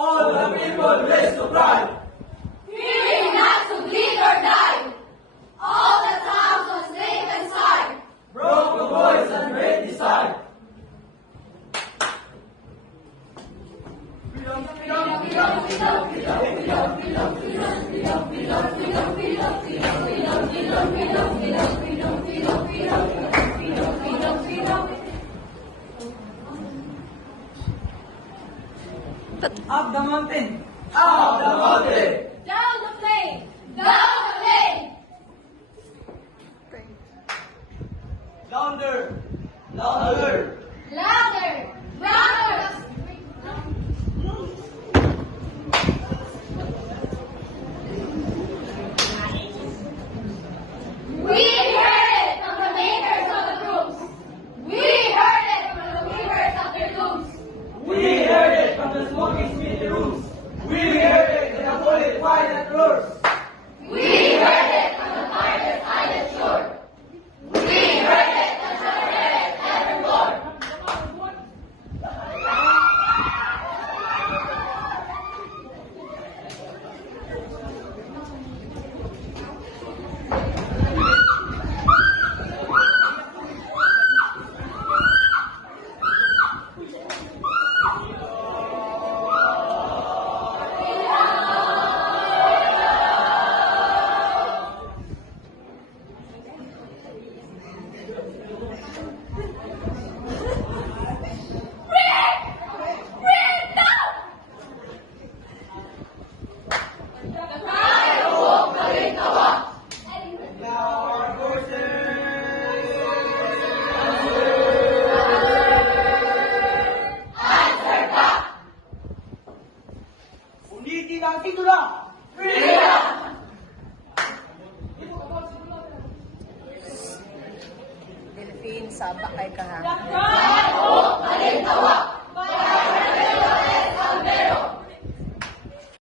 All the people raise to pride. Fearing not to bleed or die. All the thousands live inside. Broke the voice and great decide. Up the mountain! Up the mountain! Down the plain. Down the plain. Louder! Louder! Louder. Louder. We heard it from the makers of the brooms. We heard it from the weavers of their looms. We heard it from the smoking smithy rooms. We heard it in the holy quiet roars. We heard it from the farthest island shore. We heard it from the red evermore. Now our voices unitin ang titula. Delphine, saba kay ka ha. Tayo, palintawa.